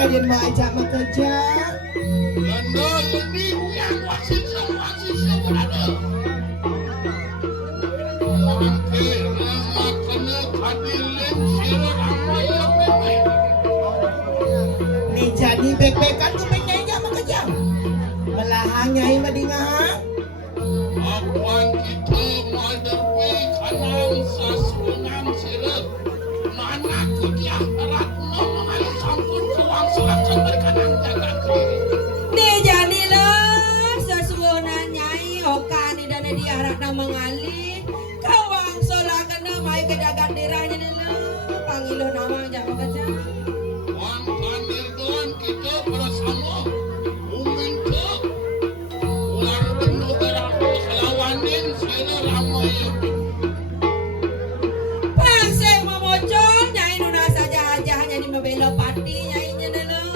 Raden mau ajak bekerja. Lando ini yang wasit berada. Mangke nama kena kadilin sirah amaya bebe. Ni jadi bek-bekan tu penyai ajak bekerja. Melahang nyai madingah. Apuan kita madarwi kanang sasunang sirah. Mana kudiah erat mengenai sampun kuang selangkan berkanang jagat kiri. Ni jadilah sesuonan nyai okan ni dan diarah nama ngali kawang solah kena mai ke jagat dirahnya ni lah panggil nama ajak bekerja. Wan panir doan kita bersama uminta ular penuh berapa selawanin sirah ramai. Pangseng memocong nyai nuna saja aja hanya di membela parti nyai nya lah.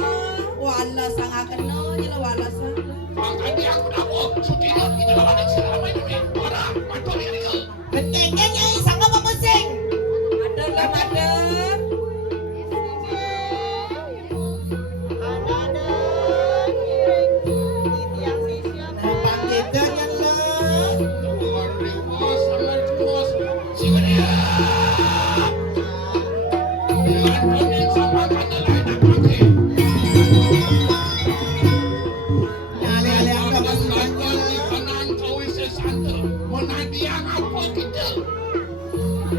Wala sangat kena je lah wala sangat. Makanya aku dah buat syuting kita lawan sirah ramai ni. Orang mantul ni ke? Betul-betul nyai sangat memusing. Ada lah ada. Nampak kita nyalah. Luar ribos sangat bos. Siapa Jangan pening sama kata lain nak pakai. Ale-ale angkat Orang masuk banyak di kanan kau isi santai. Menadiang apa kita?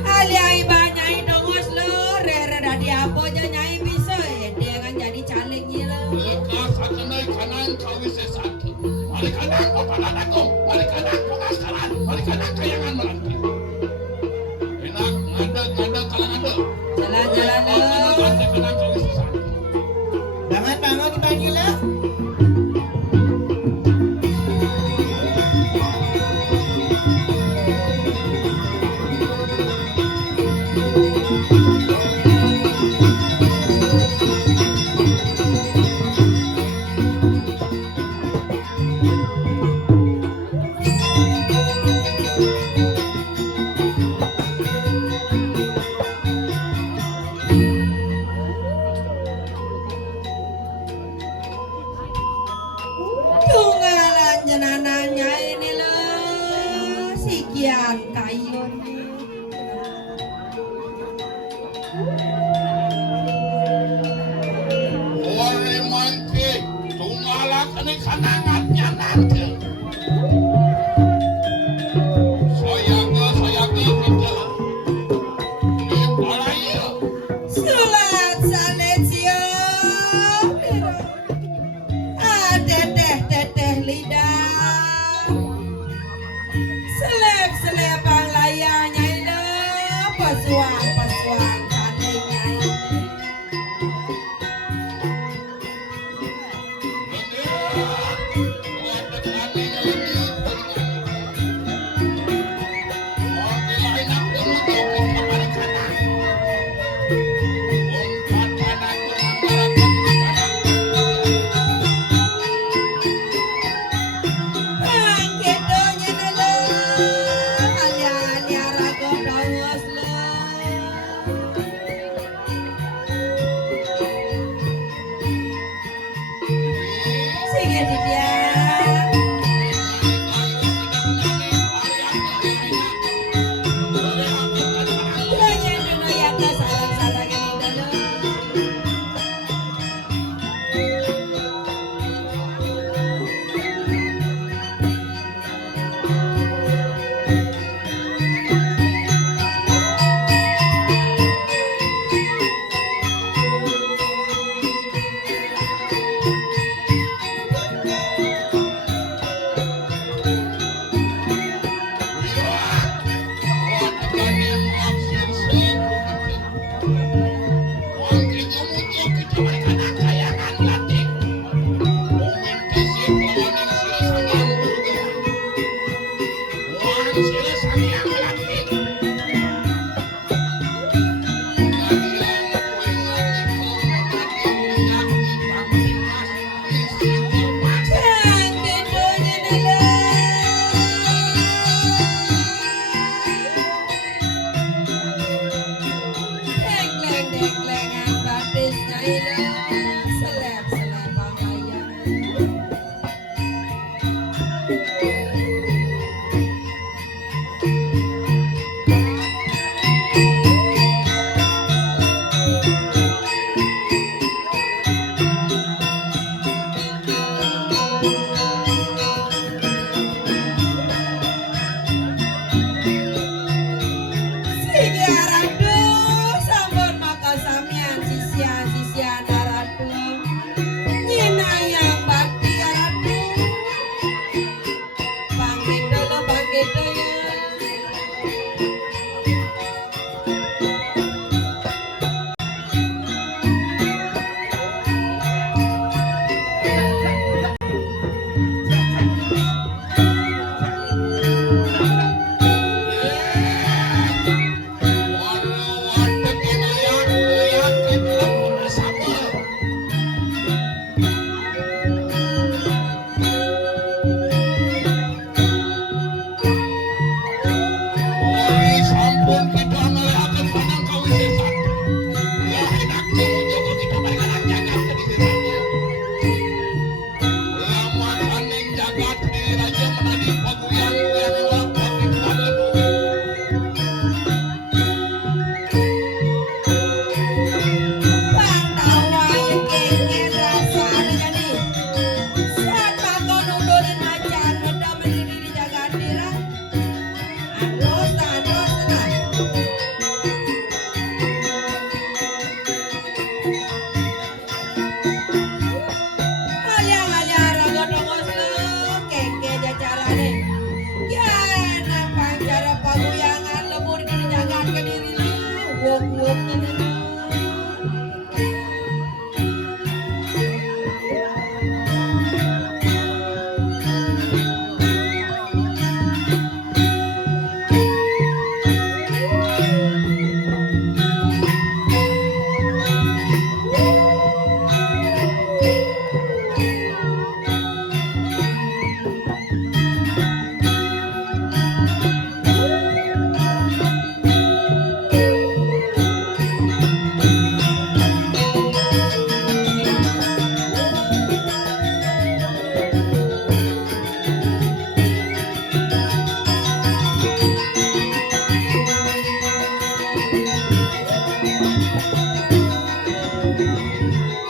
Ali ai banyak dongos lo rere dari apa je nyai bisa dia kan jadi caleg je lah. Lekas satu naik kanan kau isi santai. Mari kanan kau pada dakum. Mari kanan kau kastaran. Mari kanan kayangan melantai. Enak ngada kalau ngada. Jalan-jalan lo. Santai kanan kau isi santai. Jangan bangun dibagi lah. Tunggalan jenananya ini lo sekian kayu ni. Ore mangke tunggalak ini kanangatnya nanti. Saya kita. Di balaya. Sulat salesio. Teteh lidah. Selep bang layarnya ini pesuang kanenya ini. Orang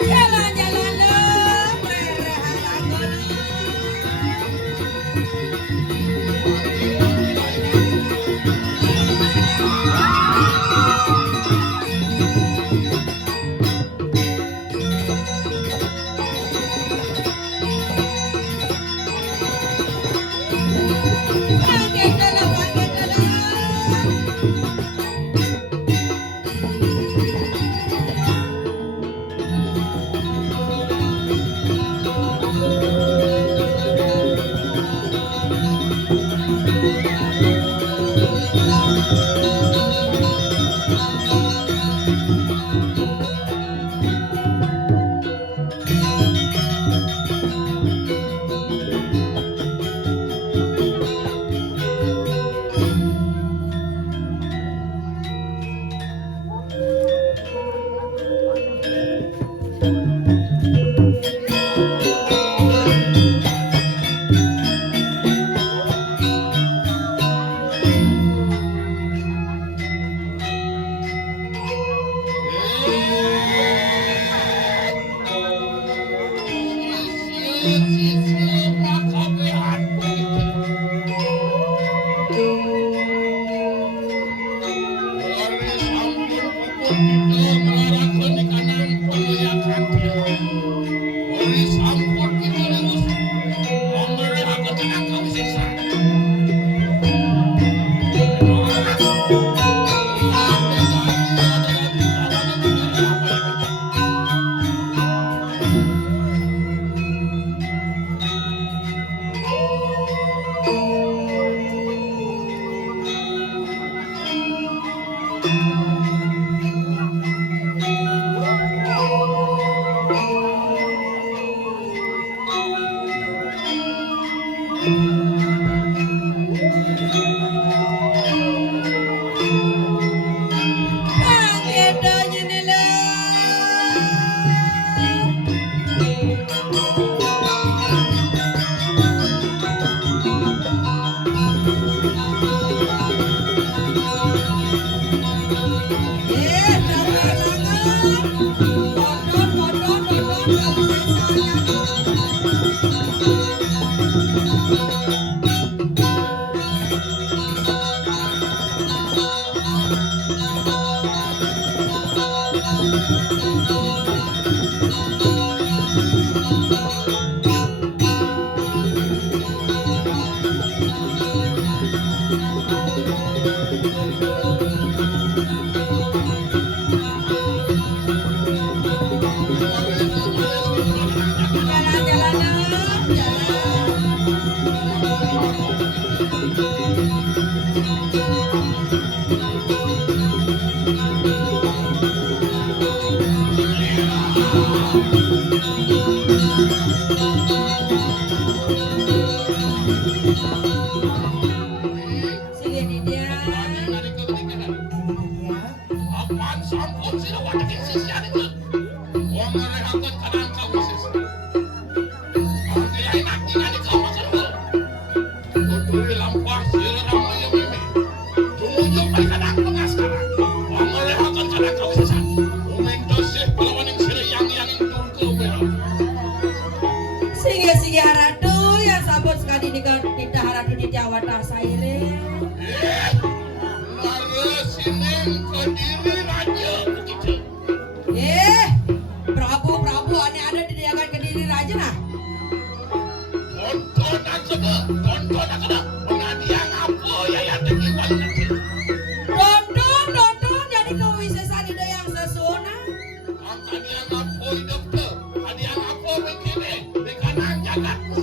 Jalan-jalan dong, merah lagu. Pakai dulu, pakai dulu. Pakai dulu dulu. Sige dia. Apaan sampun sila wadakin sisyan itu? Wong ngerehakan kadang kau sis. Ang enak tinggal kau makan lo. Tuturi lampah sila ramai meme. Tumujuk pada kadang pengaskaran. Wong ngerehakan kadang kau sisyan. Umeng dosih pelawan yang sila yang tur ke ubel. Sige haratu ya sabot sekali di kita haratu di Jawa Tasaire. Sinin Kediri Raja begitu. Prabu aneh ada di dagangan Kediri Raja nah. Tonton akada. Penadian apa ya yang tekiwan nanti. Dondon jadi kewisesan ide yang sesona. Angkadian apa hidup ke? Kadian apa begini? Di kanan jagatmu.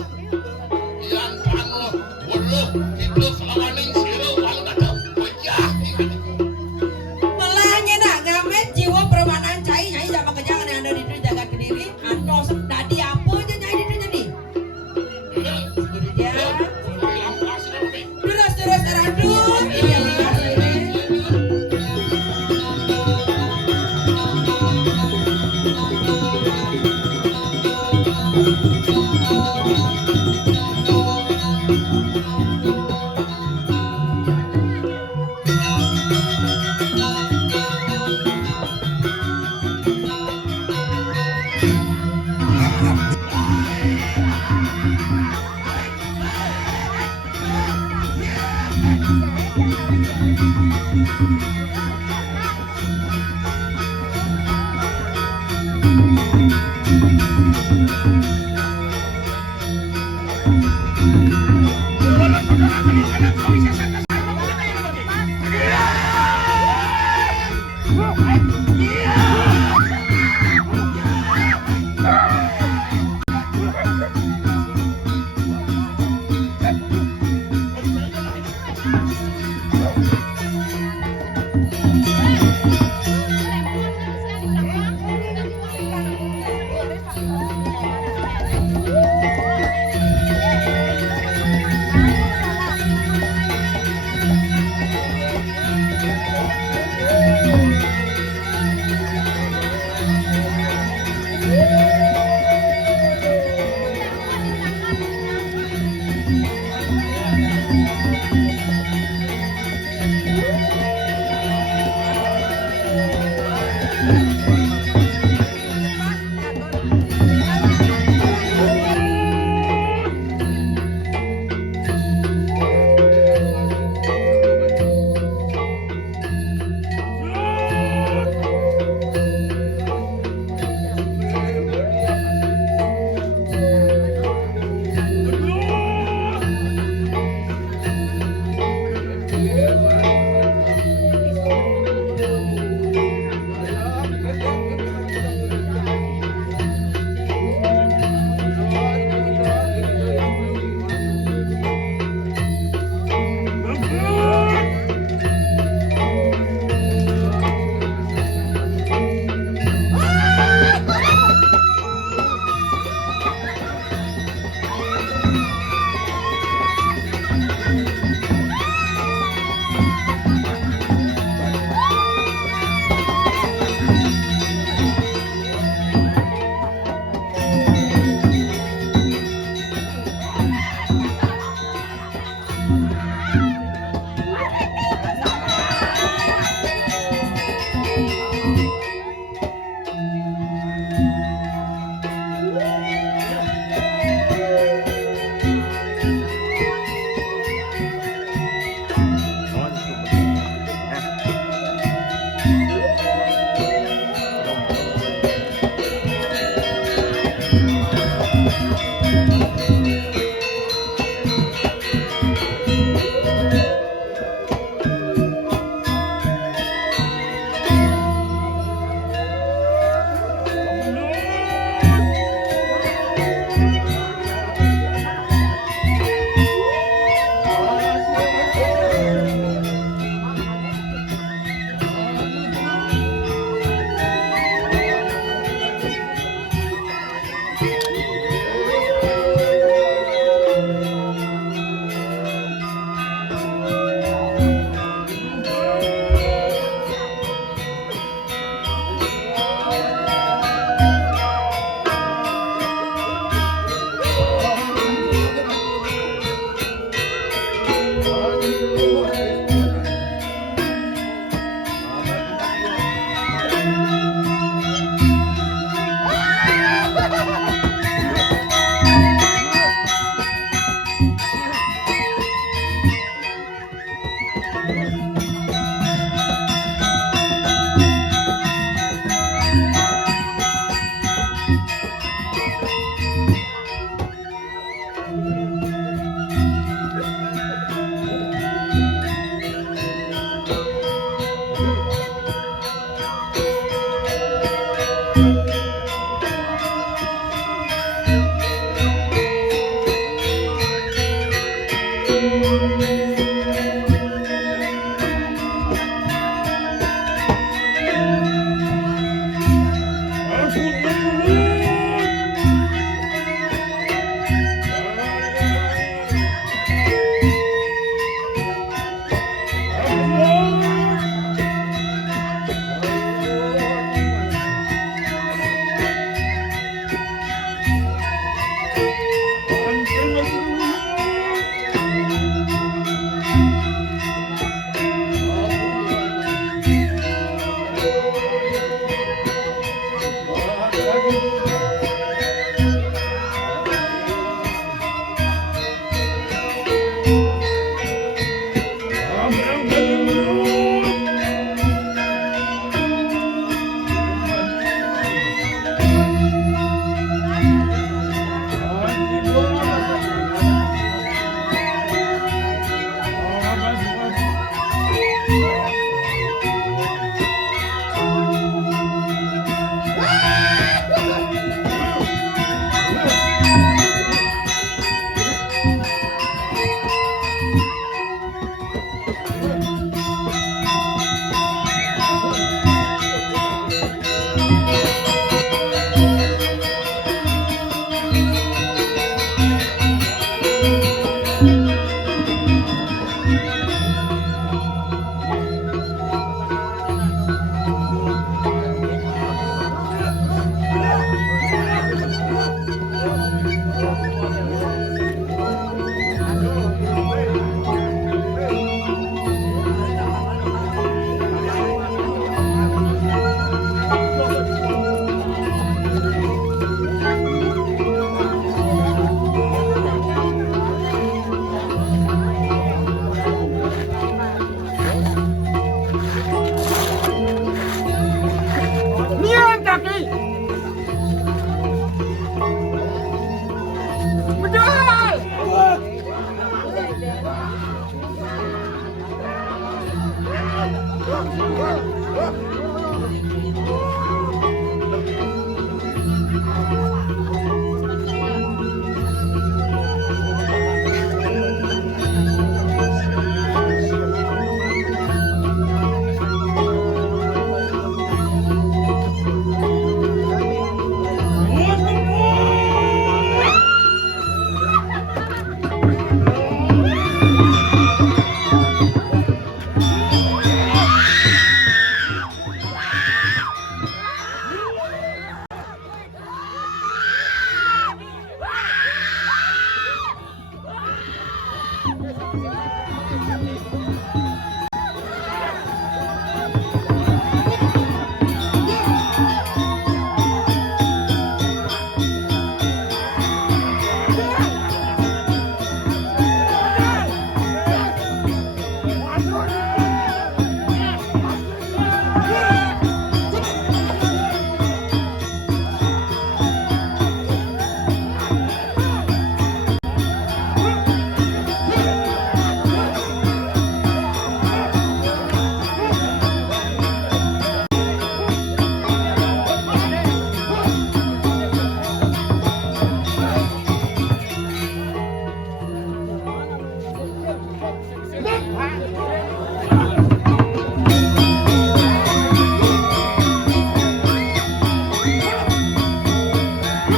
Yang kanu buluh itu selawaning siru wang datang. Wajah ingat. Malahnya nak ngamet jiwa permanan cai nyai sama kejangan yang ada di jagat Kediri. Antos tadi apa aja nyai di jadi. Ini dia. Terus teradu. Ini yang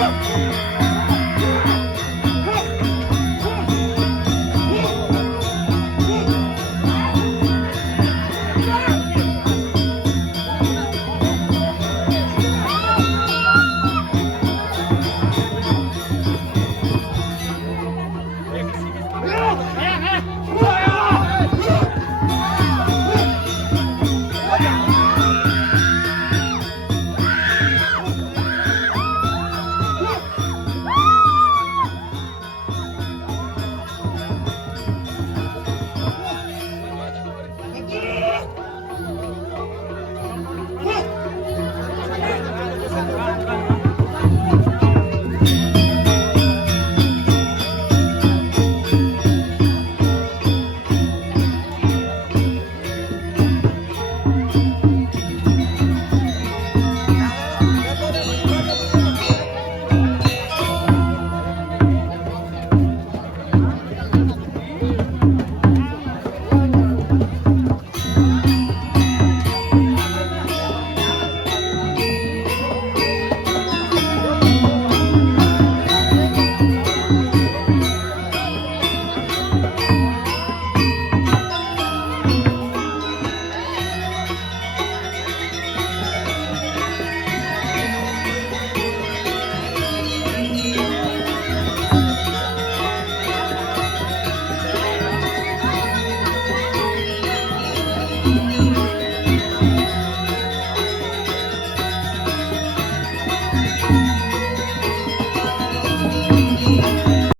Woo!